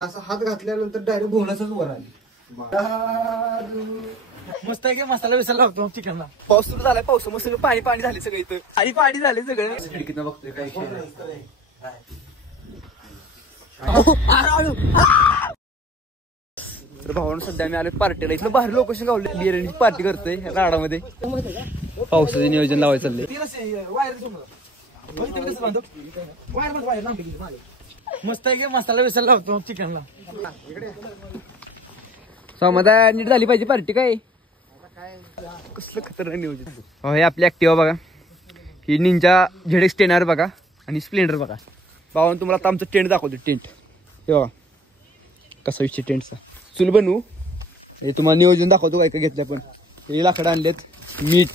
असा हात घातल्यानंतर डायरेक्ट बोनसच वर आली. मस्त आहे की मसाला बिसाला लागतो चिकनला. पाऊस सुरू झालाय. पावसामुळे सगळं पाणी पाणी झाले सगळं इथं. आणि पाणी झाले सगळं. खिडकीतनं बघतोय काय तर भावानं सध्या आम्ही आलो पार्टीला. इथलं बाहेर लोकेशन गावले बिर्याणीची पार्टी करतोय राडामध्ये. पावसाचं नियोजन लावायचं चाललंय. मस्त आहे की मसाला बिसाला लागतो चिकनला. समाधान नीट झाली पाहिजे पार्टी. काय कसलं खतरनाक नियोजन. हे आपली ऍक्टिवा बघा. ही निंजा ZX 10R बघा. आणि स्प्लेंडर बघा. भावानं तुम्हाला आता आमचं टेंट दाखवतो. टेंट हे बघा कसा विषय टेंटचा. चूल बनवू. हे तुम्हाला नियोजन दाखवतो काय काय घेतलं. पण हे लाकडं आणलेत. मीठ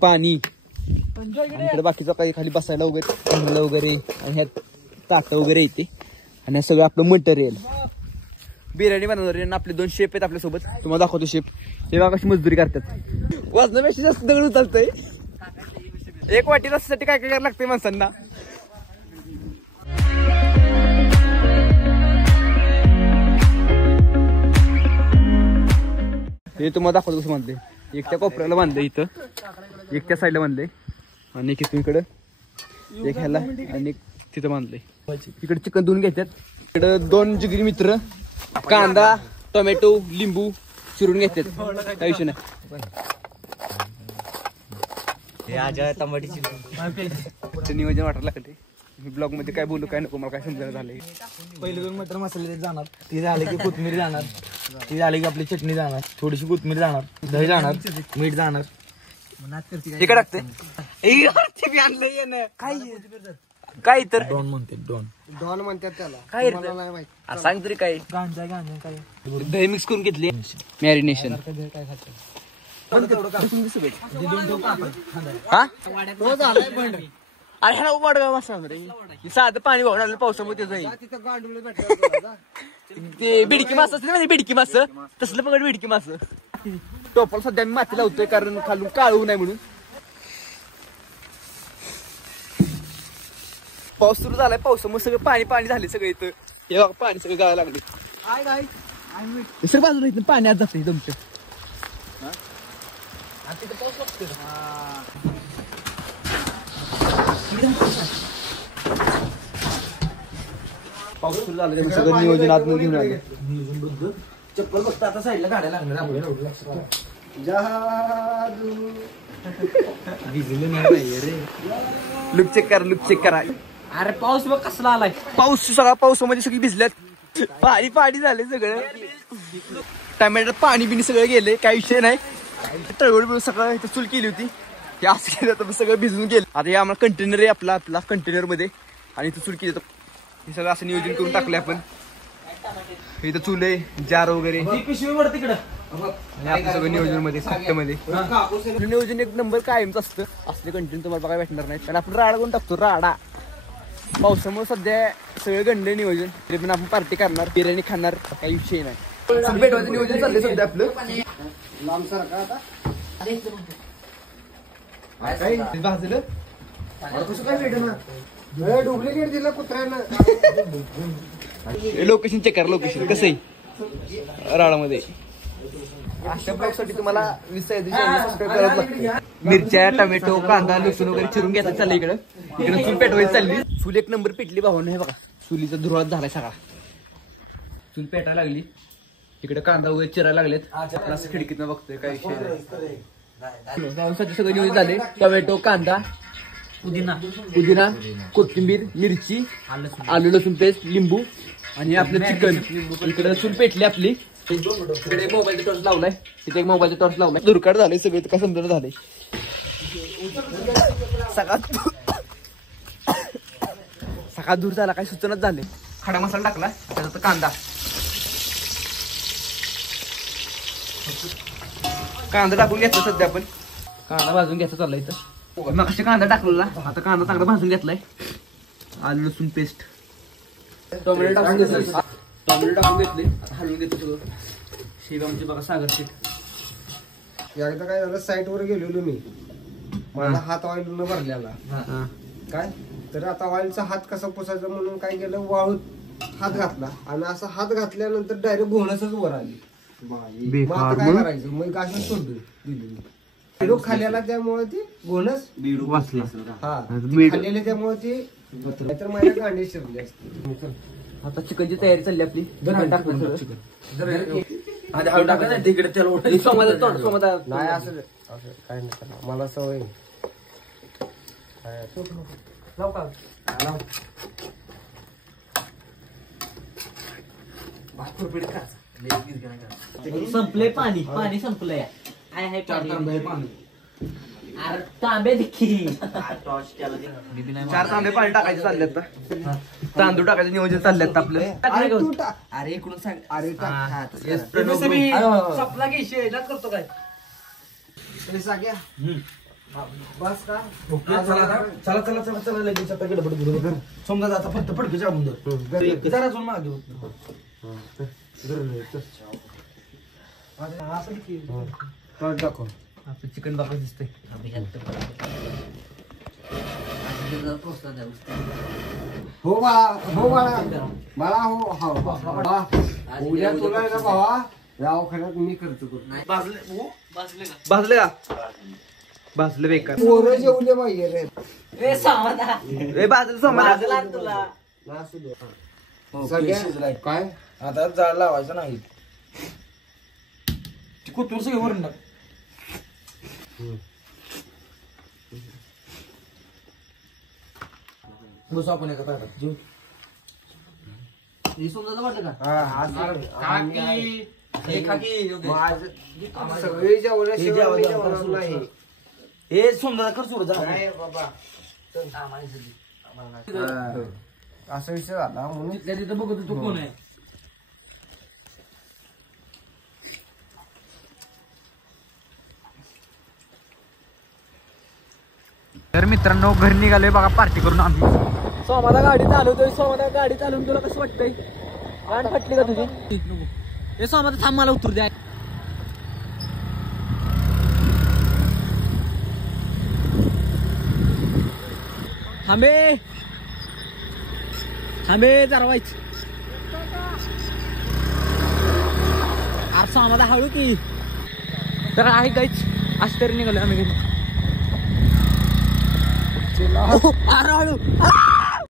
पाणी आणि इकडे बाकीचं काही खाली बसायला वगैरे वगैरे आणि ह्यात ताट वगैरे येते. आणि सगळं आपलं मटेरियल बिर्याणी बनवणार. आपले 2 शेफ आहेत आपल्यासोबत. तुम्हाला दाखवतो शेफ. हे बघा कशी मजदुरी करतात. वजनापेक्षा जास्त दगड उचलतंय. एक वाटी रस्त्यासाठी काय काय करायला लागतंय माणसांना. हे तुम्हाला दाखवतो कसं बांधलंय. एक त्या कोपऱ्याला बांधलंय इथं. एक त्या साईडला बांधलंय. आणि एक इथून इकडं एक ह्याला आणि एक तिथं बांधलंय. इकडे चिकन धुवून घेतात. इकडं 2 जिगरी मित्र कांदा टोमॅटो लिंबू चिरून घेतात. काय विषय नाही. नियोजन वाटायला लागते. ब्लॉग मध्ये काय बोलू काय नको मला काय समजायला झालंय. पहिले 2 मटर मसाले जाणार. ती झाले की कोथमीर जाणार. ती झाली की आपली चटणी जाणार. थोडीशी कोथमीर जाणार. दही जाणार. मीठ जाणार. हे काय टाकते काय तर डॉन म्हणते. डॉन म्हणतात त्याला. काय मला नाही माहित. सांग तरी काय. गांजा काय दही मिक्स करून घेतली. मॅरिनेशन. साधं पाणी वाहून पावसामध्ये तिथं गांडूळ भेटलं. ते बिडकी मास असते ना. बिडकी मास तसलं पकड. बिडकी मास टोपाला सध्या मी माती लावतोय कारण खालून काळू नाही म्हणून. पाऊस सुरू झालाय. पावसामुळे सगळं पाणी पाणी झाले सगळं इथं. हे बघा पाणी सगळं गाळायला लागले. सगळं बाजूला इथं पाणी आत जाते तुमचं. पाऊस सुरू झाला त्यामुळे सगळं नियोजन आत घेऊन आलं. चप्पल फक्त आता साईडला गाड्या लागणार. लुक चेक करा. लुक चेक करा. अरे पाऊस बघ कसला आलाय. पाऊस सगळा पावसामध्ये सगळी भिजल्यात. पाणी पाणी झाले सगळं. टमॅटो पाणी बिणी सगळं गेले. काही विषय नाही. तळवड सगळं इथं चूल केली होती. हे असं केलं तर सगळं भिजून गेलं. आता हे आम्हाला कंटेनर आहे आपला कंटेनर मध्ये. आणि इथं चूल केली तर हे सगळं असं नियोजन करून टाकलं आपण. इथं चूल आहे जार वगैरे तिकडं आपलं सगळं नियोजन मध्ये मध्ये. नियोजन एक नंबर कायमच असतं. असले कंटेन तुम्हाला बघायला भेटणार नाही. कारण आपण राडा करून टाकतो. राडा पावसामुळे सध्या सगळं गंडे नियोजन. तरी पण आपण पार्टी करणार. बिर्याणी खाणार. काही विषय नाही. भेटवायचं नियोजन चाललंय सध्या आपलं. लांब सारखा आता काय भाजलं कसं काय भेटणार. डुप्लिकेट दिलं कुत्र्यानं. लोकेशन चेक करा. लोकेशन कसं आहे राडामध्ये. अशा ब्लॉग साठी तुम्हाला 20 सबस्क्राईब करावं लागतं. मिरच्या टोमॅटो कांदा लसूण वगैरे चिरून घ्यायचं चाललं. इकडे चूल पेटवायची चालली. चूल एक नंबर पेटली भावानं. हे बघा चुलीचा धुरात झालाय सगळा. चूल पेटायला लागली. इकडे कांदा वगैरे चिरायला लागलेत. असं खिडकीतनं बघतोय काय सगळं नियोजन झाले. टोमॅटो कांदा पुदिना कोथिंबीर मिरची आलू लसूण पेस्ट लिंबू आणि आपलं चिकन. इकडे चूल पेटली आपली. इकडे एक मोबाईलचा टॉर्च लावलाय. तिथे एक मोबाईलचा टॉर्च लावलाय. दुर्काट झालंय सगळं. काय समजणं झालंय. सगळा दूर झाला. काय सुचनाच झाले. खडा मसाला टाकला. त्याच्यात कांदा टाकून घेतला. सध्या आपण कांदा भाजून घ्यायचा चाललाय इथं. मग असे कांदा टाकलेला. आता कांदा चांगला भाजून घेतलाय. आलू लसूण पेस्ट टोमॅटो टाकून घेतले. आता हलवून घेतो सगळं. शेगावची बघा सागर सीट. एकदा काय झालं साईट वर गेलेलो मी. माझा हात ऑइल न भरलेला. काय तर आता ऑइलचा हात कसा पुसायचा म्हणून काय केलं. वाळूत हात घातला आणि असा हात घातल्यानंतर डायरेक्ट घोणसच वर आली. मग आता काय करायचं, मग असं सोडून दिली. बिडूक खाल्ल्याला त्यामुळे ती घोणस वाचला. हा ती खाल्लेली त्यामुळे ती नाहीतर माझ्या गांडी शिरली असते. आता चिकनची तयारी चालली आपली. चिकन टाकलं सगळं. आधी हळू टाका नाही तिकडे त्याला आणि सोमादा तोड, सोमादा. नाही असं काय नाही करणार. मला सवय आहे. लाव का? लाव. संपलंय पाणी, पाणी संपलंय. हाय हाय चार तांबे पाणी. अरे तांबे देखील 4 तांबे पाणी टाकायचे चालले आता. तांदूळ टाकायचं नियोजन चालले आता आपलं. अरे तू टाक. अरे इकडून सांग. अरे टाक. सपला की शेजात करतो काय? साग्या बस का? चला चला चला चला लगेच आता गडबड बरोबर समजा आता फक्त फडके जाऊन जरा अजून मागे टाकू. आपलं चिकन बाबा दिसतंय. हो बाळा, हो बाळा, बाळा हो हो बाळा. उद्या तुला आहे ना भावा दवाखान्यात मी खर्च करतो. भाजले का? भाजले बेकार. पोरं जेवले पाहिजे रे. ए सावधा ए भाजलं सोमादा. वाजला तुला. असू दे. सगळ्या सगळ्या काय आता जाळ लावायचं नाही. कोथूर सगळी वरून टाक. बस आपण एका ताटात जेव. हे समजा वाटलं का? सगळी जेवल्याशिवाय मी जेवणार नाही. हे समजा कर सुरू जा. नाही बाबा असा विषय झाला म्हणून तिथल्या तिथं बघत तू कोण आहे. तर मित्रांनो घरी निघालोय बघा पार्टी करून आम्ही. सोमादा गाडी चालवतोय. सोमादा गाडी चालवून तुला कसं वाटतंय? गाडी फटली का तुझी? हे सोमादा थांब, मला उतरू द्या. थांबे थांबे जरा वाईच. अरे सोमादा हळू की. तर आहे काहीच आज तरी निघालोय आम्ही घरी. अरे हळू.